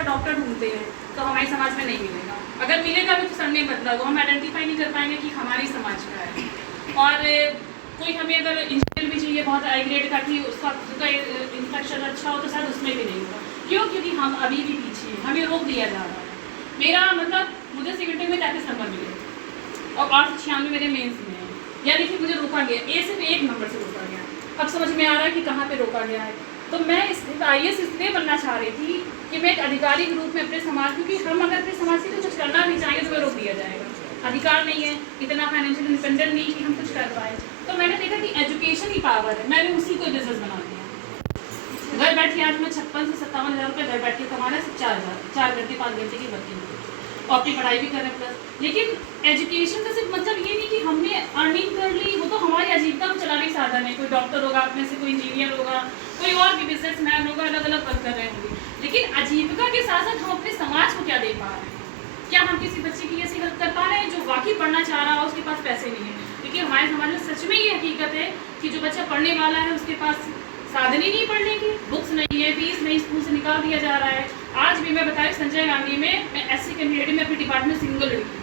अच्छा डॉक्टर ढूंढते हैं तो हमारे समाज में नहीं मिलेगा। अगर मिलेगा भी तो सरनेम बदला हुआ, हम आइडेंटिफाई नहीं कर पाएंगे कि हमारी समाज का है। और कोई हमें अगर इंजीनियर भी चाहिए बहुत हाई ग्रेड का कि उसका इंफ्रास्ट्रक्चर अच्छा हो तो शायद उसमें भी नहीं होगा। क्यों? क्योंकि हम अभी भी पीछे हैं, हमें रोक दिया जा रहा है। मेरा मतलब मुझे सीमेंटिंग में 33 नंबर मिले और 896 मेरे मेंस में है, यानी कि मुझे रोका गया, ए सिर्फ 1 नंबर से रोका गया। अब समझ में आ रहा है कि कहाँ पे रोका गया है। तो मैं IAS इसलिए बनना चाह रही थी कि मैं एक अधिकारी के रूप में अपने समाज, क्योंकि हम अगर अपने समाज के लिए कुछ करना नहीं चाहेंगे तो मैं रोक दिया जाएगा। अधिकार नहीं है, इतना फाइनेंशियल इंडिपेंडेंट नहीं कि हम कुछ कर पाए। तो मैंने देखा कि एजुकेशन ही पावर है, मैंने उसी को बिजनेस बना दिया। घर बैठे आज मैं 56 से 57 हज़ार रुपये घर बैठ के कमा रहे, 4 घंटे 5 घंटे की वर्किंग और अपनी पढ़ाई भी कर रहे प्लस। लेकिन एजुकेशन का सिर्फ मतलब ये नहीं कि हमने अर्निंग कर ली, वो तो हमारी आजीविका को चलाने के साधन है। कोई डॉक्टर होगा, आप में से कोई इंजीनियर होगा, कोई और भी बिजनेसमैन होगा, अलग अलग वर्क कर रहे होंगे। लेकिन आजीविका के साथ साथ हम अपने समाज को क्या दे पा रहे हैं? क्या हम किसी बच्चे की ऐसी हेल्प कर पा रहे हैं जो वाकई पढ़ना चाह रहा हो, उसके पास पैसे नहीं है? क्योंकि हमारे समाज में सच में ये हकीकत है कि जो बच्चा पढ़ने वाला है उसके पास साधन ही नहीं पढ़ने की, बुक्स नहीं है, फीस नहीं, स्कूल से निकाल दिया जा रहा है। आज भी मैं बताऊँ संजय गांधी में मैं SC कैंडिडेट में अपने डिपार्टमेंट सिंगल लड़की,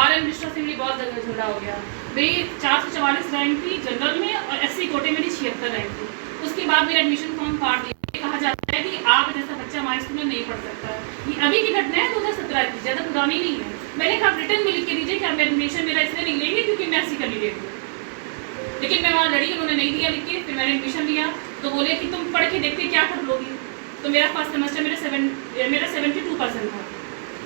RM मिश्रा से मेरी बहुत जगह झगड़ा हो गया। मेरी 444 रैंक थी जनरल में और SC कोटे मेरी 76 रैंक थी। उसके बाद मेरा एडमिशन फॉर्म फाड़ दिया। कहा जाता है कि आप जैसा बच्चा हमारे स्कूल में नहीं पढ़ सकता। ये अभी की घटना है 2017 की, ज़्यादा पुरानी नहीं है। मैंने कहा रिटर्न में लिख के दीजिए कि आप एडमिशन मेरा इसलिए नहीं लेंगे क्योंकि मैं SC कैंडिडेट हूँ। लेकिन मैं वहाँ लड़ी, उन्होंने नहीं दिया लिख के। फिर मैंने एडमिशन लिया तो बोले कि तुम पढ़ के देखते क्या कर लोगी। तो मेरा फर्स्ट सेमेस्टर मेरा 72% था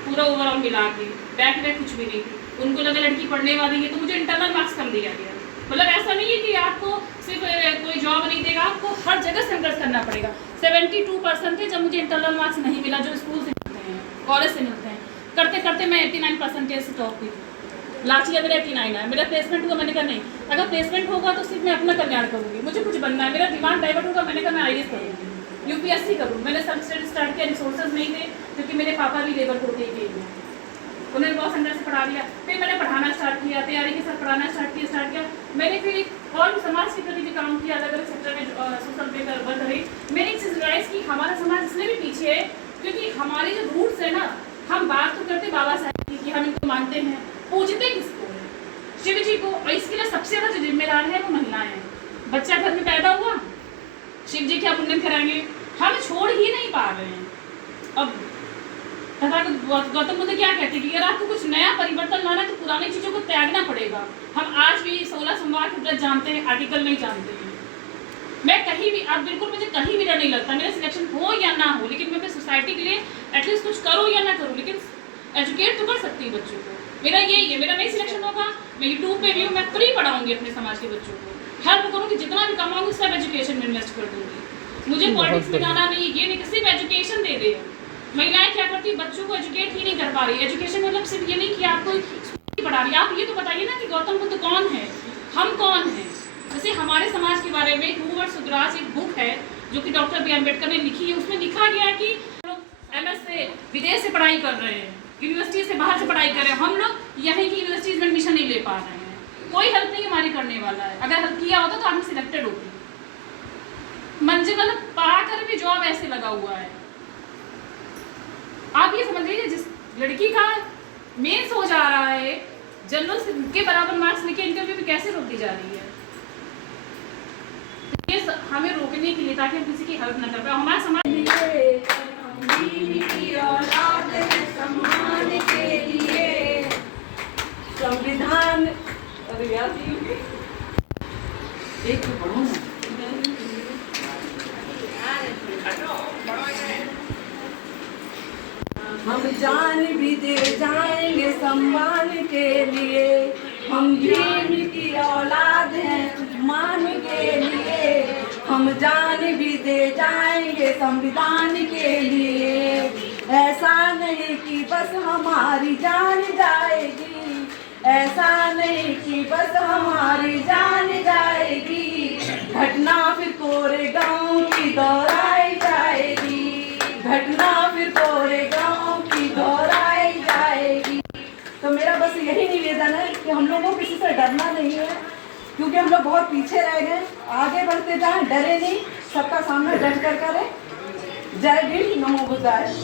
पूरा ओवरऑल मिला के, बैक कुछ भी नहीं। उनको लगा लड़की पढ़ने वाली है तो मुझे इंटरनल मार्क्स कम दिया गया। मतलब ऐसा नहीं है कि आपको सिर्फ कोई जॉब नहीं देगा, आपको हर जगह संघर्ष करना पड़ेगा। 72% थे जब मुझे इंटरनल मार्क्स नहीं मिला जो स्कूल से मिलते हैं, कॉलेज से मिलते हैं। करते करते मैं 89% से टॉप हुई। लास्ट ईयर मेरा 89 है। मेरा प्लेसमेंट हुआ, मैंने कहा नहीं, अगर प्लेसमेंट होगा तो सिर्फ मैं अपना कल्याण करूँगी, मुझे कुछ बनना है। मेरा दिमाग डाइवर्ट होगा, मैंने कहा मैं IAS करूँगी, UPSC करूँ। मैंने सब स्टार्ट किया, रिसोर्सेज नहीं थे क्योंकि मेरे पापा भी लेबर कोटे के हैं, उन्होंने बहुत संघर्ष से पढ़ा दिया। फिर मैंने पढ़ाना स्टार्ट किया, तैयारी के साथ पढ़ाना स्टार्ट किया। मैंने फिर और समाज के प्रति भी काम किया, अलग अलग सेक्टर में सोशल वर्क करे। मैंने एक चीज़ रियलाइज की, हमारा समाज इसलिए भी पीछे है क्योंकि हमारे जो रूट्स है ना, हम बात तो करते बाबा साहब की कि हम इनको मानते हैं, पूजते किसको है? शिव जी को। और इसके लिए सबसे ज़्यादा जो जिम्मेदार है वो महिलाएं हैं। बच्चा घर में पैदा हुआ, शिव जी क्या मुंडन कराएंगे, हम छोड़ ही नहीं पा रहे हैं। अब गौतम बुद्ध क्या कहते हैं कि अगर आपको कुछ नया परिवर्तन लाना है तो पुरानी चीज़ों को त्यागना पड़ेगा। हम आज भी 16 सोमवार के व्रत जानते हैं, आर्टिकल नहीं जानते हैं। मैं कहीं भी, अब बिल्कुल मुझे कहीं भी डर नहीं लगता, मेरा सिलेक्शन हो या ना हो, लेकिन मैं अपनी सोसाइटी के लिए एटलीस्ट कुछ करूँ या ना करूँ, लेकिन एजुकेट तो कर सकती हूँ बच्चों को। मेरा यही है, मेरा नहीं सिलेक्शन होगा, मैं यूट्यूब पे भी हूँ, मैं फ्री पढ़ाऊँगी अपने समाज के बच्चों को, हेल्प करूँगी, जितना भी कमाऊँगी सब एजुकेशन में इन्वेस्ट कर दूँगी। मुझे पॉलिटिक्स में जाना नहीं, ये नहीं कि सिर्फ एजुकेशन दे दे। महिलाएं क्या करती, बच्चों को एजुकेट ही नहीं कर पा रही। एजुकेशन मतलब सिर्फ ये नहीं कि आपको पढ़ा रही, आप ये तो बताइए ना कि गौतम बुद्ध कौन है, हम कौन हैं। जैसे हमारे समाज के बारे में हूवर सुद्रास एक बुक है जो कि डॉक्टर बी अम्बेडकर ने लिखी है। उसमें लिखा गया है कि लोग MS से विदेश से पढ़ाई कर रहे हैं, यूनिवर्सिटी से बाहर से पढ़ाई कर रहे हैं, हम लोग यहीं की यूनिवर्सिटीज में एडमिशन नहीं ले पा रहे हैं। कोई हेल्प नहीं हमारी करने वाला है। अगर हेल्प किया होता तो हम सिलेक्टेड होती। मंजिल पढ़ा कर भी जॉब ऐसे लगा हुआ है। आप ये समझ लीजिए, जिस लड़की का मेंस हो जा रहा है, जनरल के बराबर मार्क्स लेके इंटरव्यू में कैसे रोक दी जा रही है? ये हमें रोकने के लिए, ताकि हम किसी की हेल्प न कर पाए। हमारा समाज सम्मान के लिए संविधान एक पढ़ो ना, हम जान भी दे जाएंगे सम्मान के लिए, हम भीम की औलाद हैं मान के लिए, हम जान भी दे जाएंगे संविधान के लिए। ऐसा नहीं कि बस हमारी जान जाएगी, ऐसा नहीं कि बस हमारी जान जाएगी, घटना फिर कोरे गांव की दोहराई जाएगी, घटना फिर कोरे गांव की दोहराई जाएगी। तो मेरा बस यही निवेदन है कि हम लोगों को किसी से डरना नहीं है, क्योंकि हम लोग बहुत पीछे रह गए। आगे बढ़ते जाएं, डरे नहीं, सबका सामना डट कर करें। जय भीम, नमो बुद्धाय।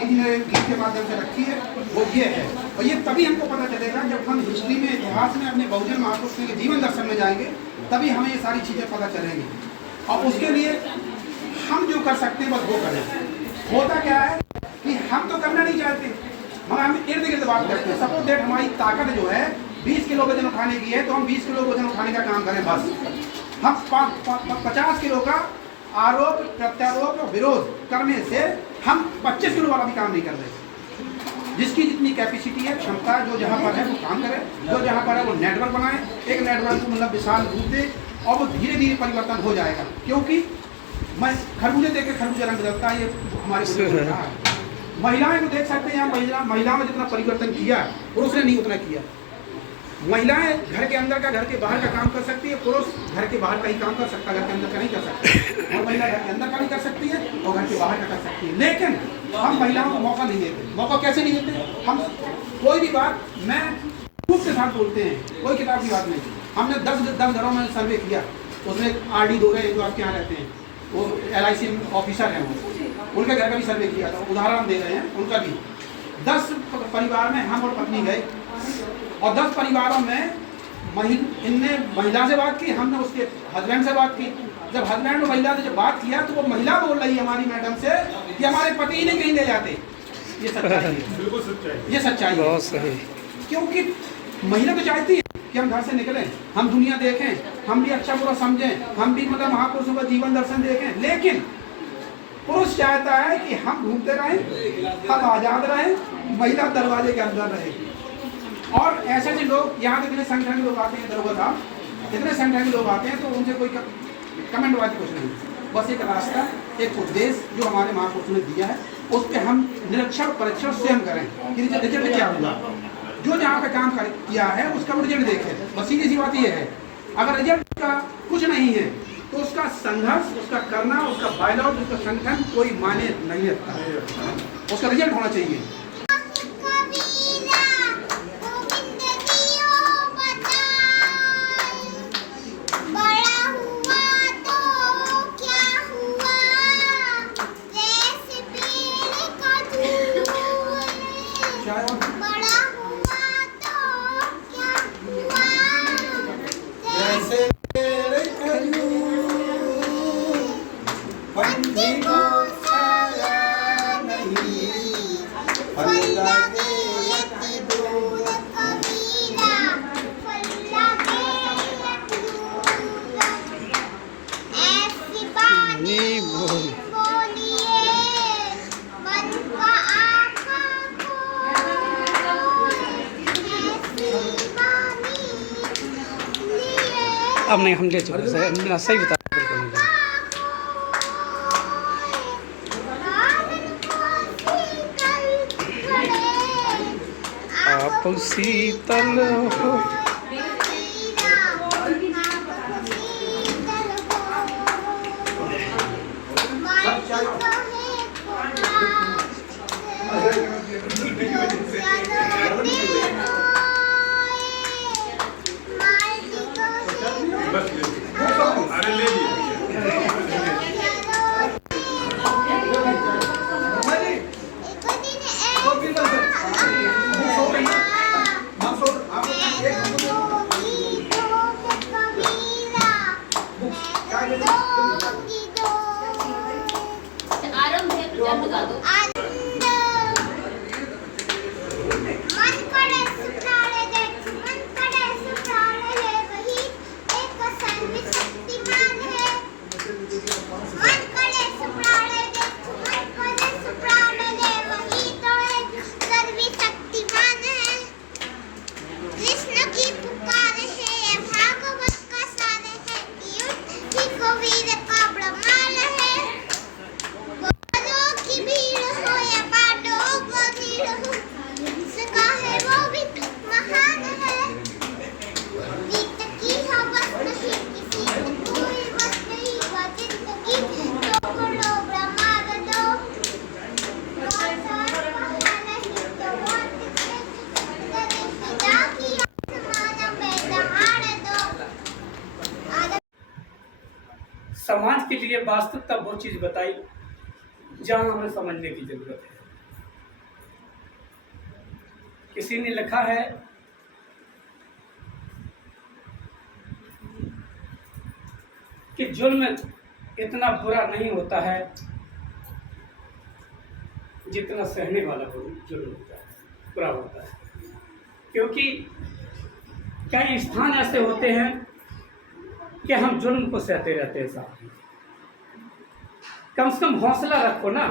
इंजीनियरिंग के माध्यम से रखी है वो ये है। और ये तभी हमको पता चलेगा जब हम हिस्ट्री में, इतिहास में, अपने बहुजन महापुरुषों के जीवन दर्शन में जाएंगे, तभी हमें ये सारी चीज़ें पता चलेंगी। और उसके लिए हम जो कर सकते हैं बस वो करें। होता क्या है कि हम तो करना नहीं चाहते, हम इर्द गिर्द बात करते हैं। सपोज दैट हमारी ताकत जो है 20 किलो वजन उठाने की है, तो हम 20 किलो वजन उठाने का काम करें बस। हम 50 किलो का आरोप प्रत्यारोप और विरोध करने से हम 25 किलो वाला भी काम नहीं कर रहे। जिसकी जितनी कैपेसिटी है, क्षमता, जो जहाँ पर है वो काम करे, जो जहाँ पर है वो नेटवर्क बनाए, एक नेटवर्क को मतलब विशाल रूप दे, और वो धीरे धीरे परिवर्तन हो जाएगा। क्योंकि मैं खरबूजे देख के खरबूजा रंग बदलता है, ये हमारे महिलाएं को देख सकते हैं, महिलाओं ने जितना परिवर्तन किया पुरुष ने नहीं उतना किया। महिलाएं घर के अंदर का, घर के बाहर का काम कर सकती है, पुरुष घर के बाहर का ही काम कर सकता है, घर के अंदर का नहीं कर सकता। और महिला घर के अंदर का भी कर सकती है और घर के बाहर का कर सकती है। लेकिन हम महिलाओं को मौका नहीं देते। मौका कैसे नहीं देते? हम कोई भी बात मैं खुद के साथ बोलते हैं, कोई किताब की बात नहीं। हमने 10 घरों में सर्वे किया, उसमें RD दो रहे जो आपके यहाँ रहते हैं, वो LIC ऑफिसर हैं, वो उनके घर का भी सर्वे किया था, उदाहरण दे रहे हैं उनका भी। 10 परिवार में हम और पत्नी गए, और 10 परिवारों में इनने महिला से बात की, हमने उसके हस्बैंड से बात की। जब हस्बैंड और महिला से जब बात किया तो वो महिला बोल रही है हमारी मैडम से कि हमारे पति ही नहीं कहीं ले जाते। ये सच्चाई है, बिल्कुल सच्चाई, ये सच्चाई है। बहुत सही। क्योंकि महिला तो चाहती है कि हम घर से निकलें, हम दुनिया देखें, हम भी अच्छा बुरा समझें, हम भी मतलब महापुरुषों का जीवन दर्शन देखें। लेकिन पुरुष चाहता है कि हम घूमते रहें, हम आज़ाद रहें, महिला दरवाजे के अंदर रहे। और ऐसे ऐसे लोग यहाँ इतने संख्या के लोग आते हैं, दरोगा साहब, इतने संख्या के लोग आते हैं, तो उनसे कोई कमेंटबाजी कुछ नहीं। बस एक रास्ता, एक उद्देश्य जो हमारे महापुरुषों ने दिया है, उस पर हम निरीक्षण परीक्षण स्वयं करें कि रिजल्ट क्या हुआ। जो जहाँ पे काम किया है उसका रिजल्ट देखें। बस सीधी सी बात ये है। अगर रिजल्ट का कुछ नहीं है तो उसका संघर्ष, उसका करना, उसका बायलॉग, उसका संगठन कोई माने नहीं रखता। उसका रिजल्ट होना चाहिए। अब नहीं, हम ले चुके हैं, सही बता बिल्कुल। आप शीतल हो, समाज के लिए वास्तविकता वो चीज़ बताई जहाँ हमें समझने की जरूरत है। किसी ने लिखा है कि जुल्म इतना बुरा नहीं होता है जितना सहने वाला जुल्म होता है, बुरा होता है। क्योंकि कई स्थान ऐसे होते हैं कि हम जुल्म को सहते रहते हैं साथ में। कम से कम हौसला रखो ना।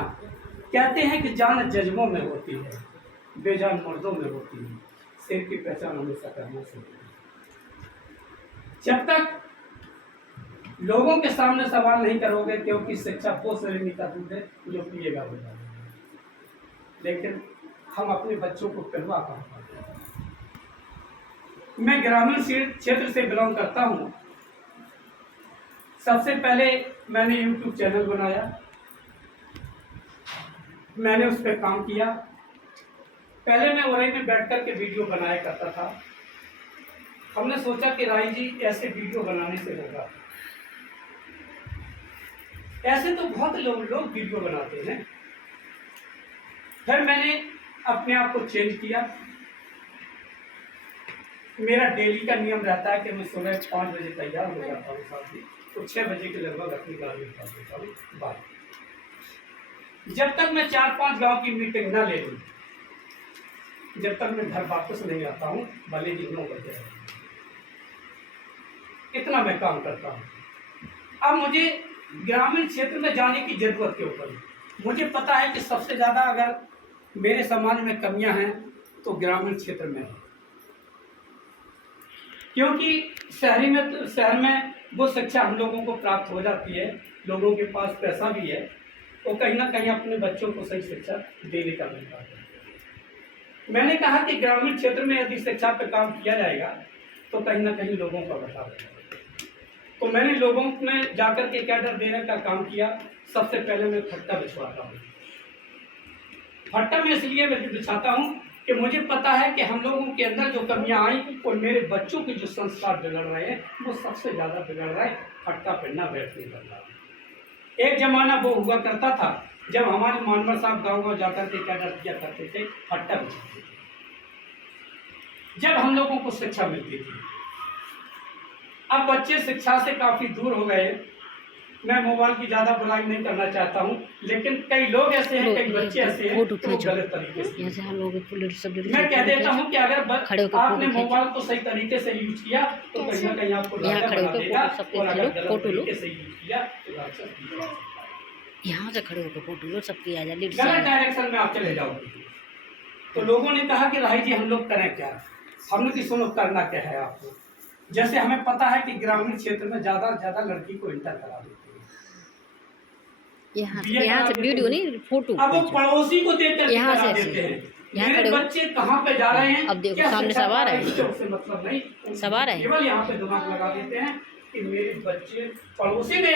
कहते हैं कि जान जज्बों में होती है, बेजान मर्दों में होती है, शेर की पहचान हमेशा करना चाहिए। जब तक लोगों के सामने सवाल नहीं करोगे, क्योंकि शिक्षा वो श्रेणी का दूध है जो पिएगा होगा, लेकिन हम अपने बच्चों को पहलवा कहाँ पाते हैं। मैं ग्रामीण क्षेत्र से बिलोंग करता हूँ। सबसे पहले मैंने YouTube चैनल बनाया, मैंने उस पर काम किया। पहले मैं ओरई में बैठ कर के वीडियो बनाया करता था। हमने सोचा कि राय जी ऐसे वीडियो बनाने से होगा, ऐसे तो बहुत लोग वीडियो बनाते हैं। फिर मैंने अपने आप को चेंज किया। मेरा डेली का नियम रहता है कि मैं सुबह 5 बजे तैयार हो जाता हूँ, साथ ही तो 6 बजे के लगभग अपनी गाड़ी उठा देता हूँ बाहर। जब तक मैं 4-5 गांव की मीटिंग ना ले लूँ, जब तक मैं घर वापस नहीं आता हूँ, भले ही 9 बजे, इतना मैं काम करता हूँ। अब मुझे ग्रामीण क्षेत्र में जाने की जरूरत के ऊपर मुझे पता है कि सबसे ज़्यादा अगर मेरे समाज में कमियां हैं तो ग्रामीण क्षेत्र में है। क्योंकि शहर में वो शिक्षा हम लोगों को प्राप्त हो जाती है, लोगों के पास पैसा भी है, तो कहीं ना कहीं अपने बच्चों को सही शिक्षा देने का मिलता है। मैंने कहा कि ग्रामीण क्षेत्र में यदि शिक्षा पर काम किया जाएगा तो कहीं ना कहीं लोगों का बचाव होगा। तो मैंने लोगों में जाकर के कैडर देने का काम किया। सबसे पहले मैं फट्टा बिछवाता हूँ। फट्टा मैं इसलिए बिछाता हूँ कि मुझे पता है कि हम लोगों के अंदर जो कमियां आई और मेरे बच्चों के जो संस्कार बिगड़ रहे हैं वो सबसे ज़्यादा बिगड़ रहा है फट्टा पहनना बैठने का। एक जमाना वो हुआ करता था जब हमारे मानवर साहब गाँव जाकर के कैडर किया करते थे, फट्टा बिछाते थे, जब हम लोगों को शिक्षा मिलती थी। अब बच्चे शिक्षा से काफ़ी दूर हो गए। मैं मोबाइल की ज़्यादा बुराई नहीं करना चाहता हूँ, लेकिन कई लोग ऐसे हैं, कई बच्चे ऐसे हैं तो गलत तरीके से। मैं कह देता हूँ कि अगर आपने मोबाइल को सही तरीके से यूज किया तो कहीं ना कहीं आपको राजा बना देगा, और अगर गलत तरीके से यूज किया तो राजा यहाँ से खड़े होकर फोटो लो, सबकी आ जाए, गलत डायरेक्शन में आप चले जाओगे। तो लोगों ने कहा कि राही जी हम लोग करें क्या? हमने कि सुनो करना क्या है आपको। जैसे हमें पता है कि ग्रामीण क्षेत्र में ज़्यादा से ज़्यादा लड़की को इंटर करा देते हैं, यहाँ से वीडियो नहीं फोटो। अब वो पड़ोसी को देख कर यहाँ करा से देते हैं। यहाँ मेरे बच्चे कहाँ पे जा रहे हैं, अब देखो क्या सामने शिक्षा सवार है, से मतलब नहीं, सवार है। केवल यहाँ पे दिमाग लगा देते हैं कि मेरे बच्चे पड़ोसी में